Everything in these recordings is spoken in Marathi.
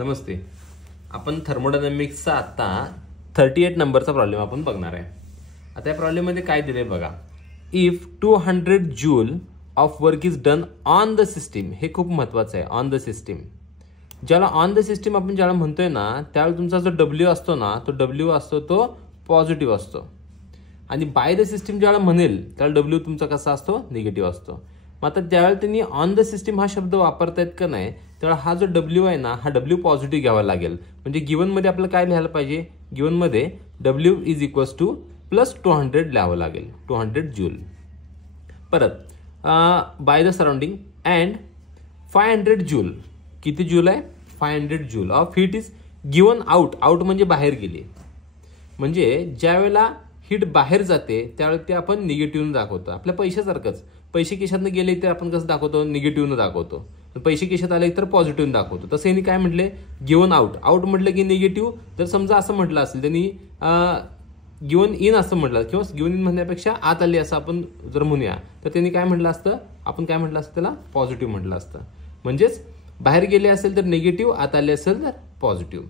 नमस्ते. आपण थर्मोडायनॅमिक्सचा आता 38 नंबरचा प्रॉब्लेम आपण बघणार आहे. आता या प्रॉब्लेममध्ये काय दिले बघा. If 200 joule of work is done on the system. हे खूप महत्वाचं आहे. On the system. ज्याला ऑन द सिस्टीम आपण ज्याला म्हणतोय ना, त्यावेळी तुमचा जो डब्ल्यू असतो ना, तो डब्ल्यू असतो तो पॉझिटिव्ह असतो. आणि बाय द सिस्टीम ज्याला म्हणेल त्याला डब्ल्यू तुमचा कसा असतो, निगेटिव्ह असतो. मग आता ज्यावेळेला त्यांनी ऑन द सिस्टीम हा शब्द वापरतायत का नाही, त्यावेळेला हा जो डब्ल्यू आहे ना, हा डब्ल्यू पॉझिटिव्ह घ्यावा लागेल. म्हणजे गिवन मध्ये आपल्याला काय लिहायला पाहिजे, गिवन मध्ये W is equals two plus 200 लिहावं लागेल. 200 जूल. परत by the surrounding and 500 joule. किती जूल आहे, 500 joule of heat is given out. Out म्हणजे बाहेर गेली. म्हणजे ज्या वेळेला हीट बाहेर जाते त्यावेळेला ते आपण निगेटिव्हनं दाखवतो. आपल्या पैशासारखंच. पैसे खिशातनं गेले तर आपण कसं दाखवतो, निगेटिव्हनं दाखवतो. पैसे खिशात आले तर पॉझिटिव्ह दाखवतो. तसं यांनी काय म्हटले, गिवन आउट. आउट म्हटलं की निगेटिव्ह. जर समजा असं म्हटलं असेल त्यांनी गिवन इन असं म्हटलं किंवा गिवन इन म्हणण्यापेक्षा आत आली असं आपण जर म्हणूया, तर त्यांनी काय म्हटलं असतं, आपण काय म्हटलं असतं, त्याला पॉझिटिव्ह म्हटलं असतं. म्हणजेच बाहेर गेले असेल तर निगेटिव्ह, आत आले असेल तर पॉझिटिव्ह.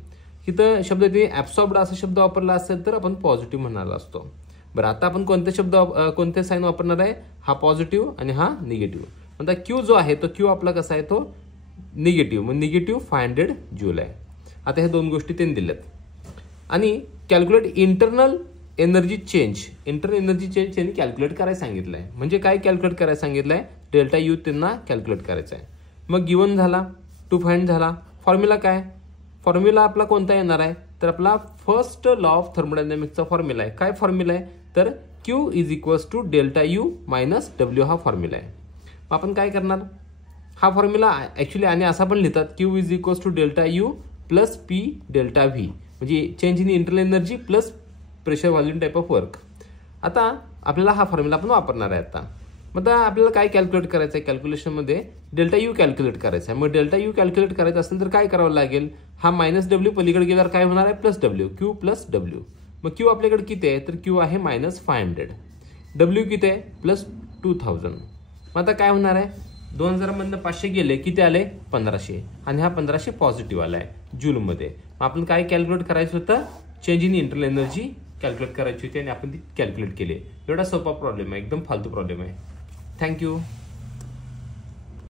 इथं शब्द ते ऍब्सॉर्ब्ड असा शब्द वापरला असेल तर आपण पॉझिटिव्ह म्हणाला असतो. बरं, आता आपण कोणते साईन वापरणार आहे, हा पॉझिटिव्ह आणि हा निगेटिव्ह. आता क्यू जो आहे तो क्यू आपला कसा आहे, तो निगेटिव्ह. मग निगेटिव्ह 500 जूल आहे. आता ह्या दोन गोष्टी त्यांनी दिल्यात. आणि calculate internal energy change. Internal energy change त्यांनी कॅल्क्युलेट करायला सांगितलं आहे. म्हणजे काय कॅल्क्युलेट करायला सांगितलं आहे, डेल्टा यू त्यांना कॅल्क्युलेट करायचं आहे. मग गिवन झाला, टू फाइंड झाला. फॉर्म्युला काय, फॉर्म्युला आपला कोणता येणार आहे, तर आपला फर्स्ट लॉ ऑफ थर्मोडायनॅमिक्सचा फॉर्म्युला आहे. काय फॉर्म्युला आहे, तर Q is equals to delta U minus W हा फॉर्म्युला आहे. आपण काय करणार, हा फॉर्म्युला ऍक्च्युली आणि असा पण लिहितात, Q is equals to delta U plus P delta V. म्हणजे change in internal energy plus pressure volume type of work. आता आपल्याला हा फॉर्म्युला आपण वापरणार आहे. आता मग आता आपल्याला काय कॅल्क्युलेट करायचं आहे, कॅल्क्युलेशनमध्ये डेल्टा यू कॅल्क्युलेट करायचं आहे. मग डेल्टा यू कॅल्क्युलेट करायचं असेल तर काय करावं लागेल, हा मायनस डब्ल्यू पलीकडे गेल्यावर काय होणार आहे, plus W. Q plus W. मग क्यू आपल्याकडे किती आहे, तर क्यू आहे मायनस 500. डब्ल्यू किती आहे, प्लस 2000. मग आता काय होणार आहे, 2000 मधनं 500 गेले, किती आले, 1500. आणि हा 1500 पॉझिटिव्ह आलाय जूलमध्ये. मग आपण काय कॅल्क्युलेट करायचं होतं, change in internal energy calculate करायची होती आणि आपण ती कॅल्क्युलेट केली. एवढा सोपा प्रॉब्लेम आहे, एकदम फालतू प्रॉब्लेम आहे. थँक्यू.